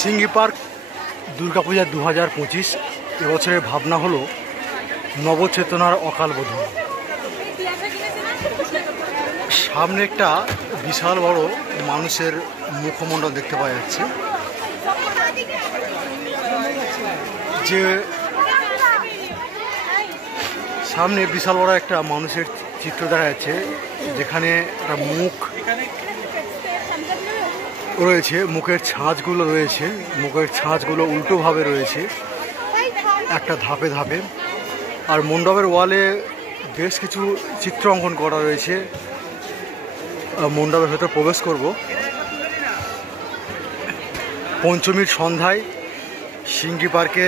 সিঙ্গি park Durga Puja 2025 এবছরের ভাবনা হলো নবচেতনার অকাল বোধন। সামনে একটা বিশাল বড় মানুষের মুখমণ্ডল দেখতে পাওয়া যাচ্ছে, যে সামনে বিশাল বড় একটা মানুষের চিত্র দেখা যাচ্ছে, যেখানে একটা মুখ রয়েছে, মুখের ছাঁচগুলো রয়েছে, মুখের ছাঁচগুলো উল্টোভাবে রয়েছে একটা ধাপে ধাপে। আর মণ্ডপের ওয়ালে বেশ কিছু চিত্র অঙ্কন করা রয়েছে। মণ্ডপের ভেতর প্রবেশ করব। পঞ্চমীর সন্ধ্যায় সিঙ্গি পার্কে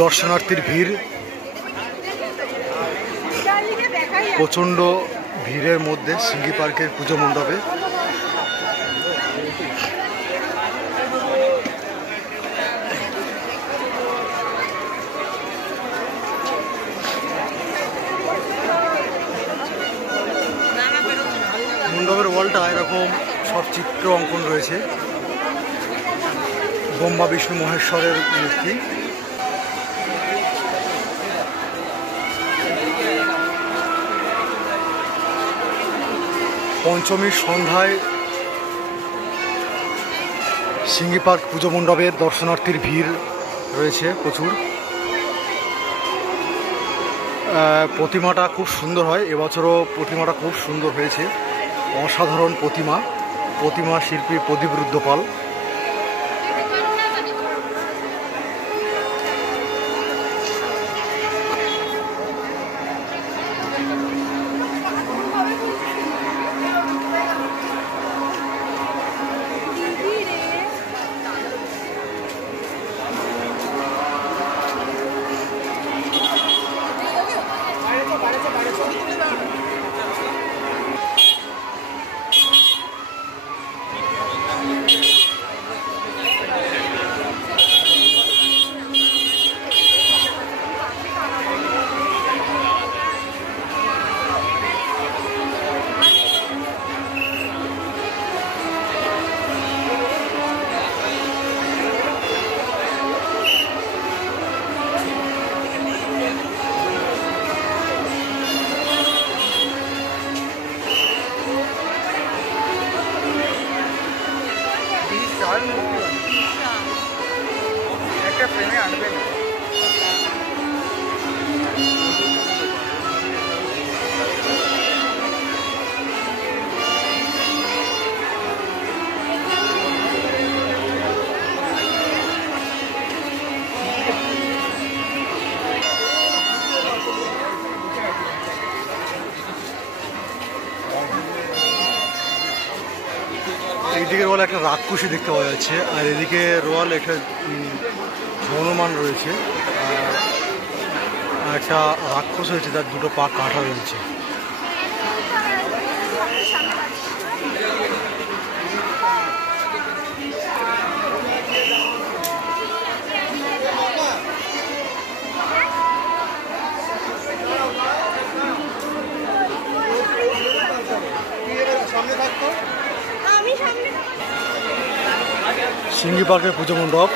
দর্শনার্থীর ভিড়, প্রচণ্ড ভিড়ের মধ্যে সিঙ্গি পার্কের পুজো মণ্ডপে মণ্ডপের ওয়ালটা এরকম সব চিত্র অঙ্কন রয়েছে। ব্রহ্মা বিষ্ণু মহেশ্বরের মূর্তি, পঞ্চমীর সন্ধ্যায় সিঙ্গি পার্ক পুজো মণ্ডপের দর্শনার্থীর ভিড় রয়েছে প্রচুর। প্রতিমাটা খুব সুন্দর হয়, এবছরও প্রতিমাটা খুব সুন্দর হয়েছে, অসাধারণ প্রতিমা শিল্পী প্রদীপ রুদ্রপাল। একটা ফ্রেমে আনবে না। এইদিকে রোয়াল একটা রাক্ষসী দেখতে পাওয়া যাচ্ছে, আর এদিকে রোয়াল একটা হনুমান রয়েছে, আর একটা রাক্ষস হয়েছে, তার দুটো পা কাটা রয়েছে। সিঙ্গি পার্কের পুজো মণ্ডপ।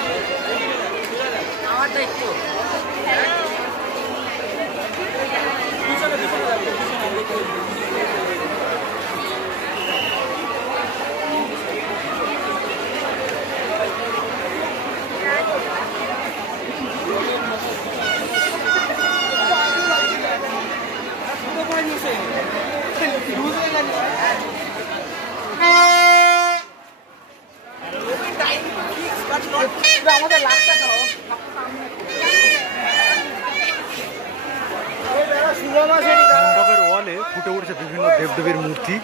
মণ্ডপের ওয়ালে ফুটে উঠেছে বিভিন্ন দেবদেবীর মূর্তি।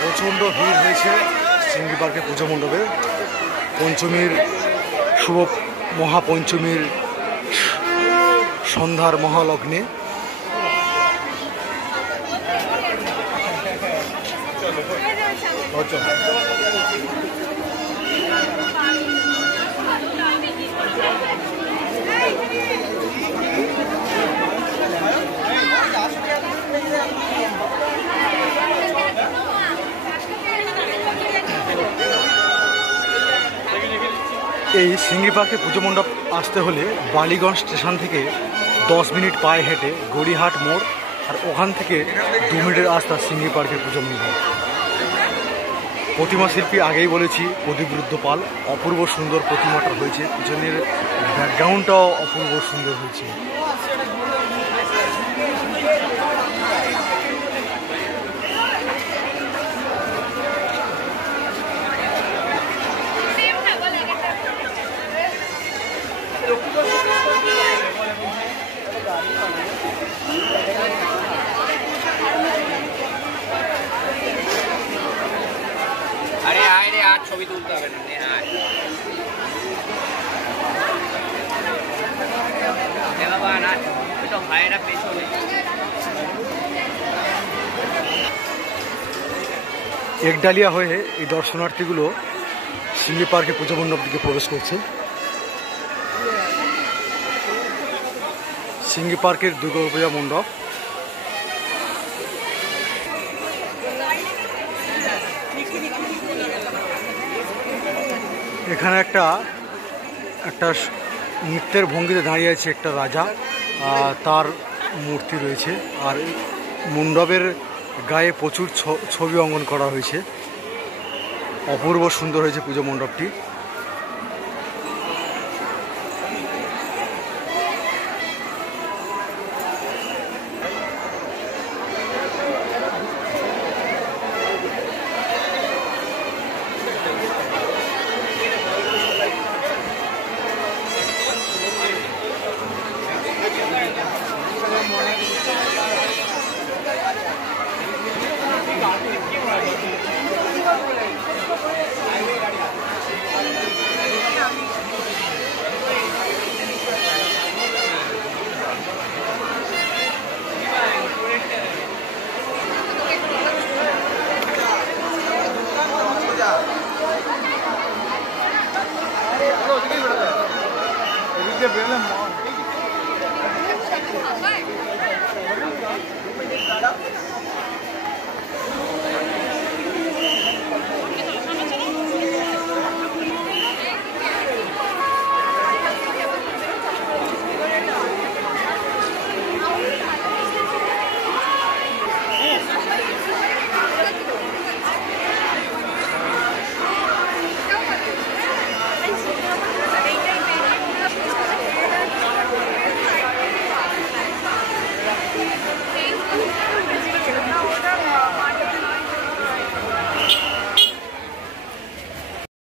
প্রচণ্ড ভিড় হয়েছে সিঙ্গি পার্কের পুজো মণ্ডপে পঞ্চমীর শুভ মহাপঞ্চমীর সন্ধ্যার মহালগ্নে। এই সিঙ্গি পার্কে পুজো মণ্ডপ আসতে হলে বালিগঞ্জ স্টেশন থেকে 10 মিনিট পায়ে হেঁটে গড়িহাট মোড়, আর ওখান থেকে 2 মিনিটের রাস্তা সিঙ্গি পার্কের পুজো মণ্ডপ। প্রতিমা শিল্পী আগেই বলেছি প্রদীপরুদ্র পাল, অপূর্ব সুন্দর প্রতিমাটা হয়েছে, পিছনের ব্যাকগ্রাউন্ডটাও অপূর্ব সুন্দর হয়েছে। আরে আয় রে, আর ছবি তুলতে হবে না, নে আয়। এ বাবা না, ওই তো ভাইয়েরা পেছনে। একডালিয়া হয়ে এই দর্শনার্থীগুলো সিঙ্গি পার্কে পুজো মণ্ডপ দিকে প্রবেশ করছে। সিঙ্গি পার্কের দুর্গাপূজা মণ্ডপ। এখানে একটা নৃত্যের ভঙ্গিতে দাঁড়িয়ে আছে একটা রাজা, তার মূর্তি রয়েছে, আর মণ্ডপের গায়ে প্রচুর ছবি অঙ্কন করা হয়েছে। অপূর্ব সুন্দর হয়েছে পুজো মণ্ডপটি।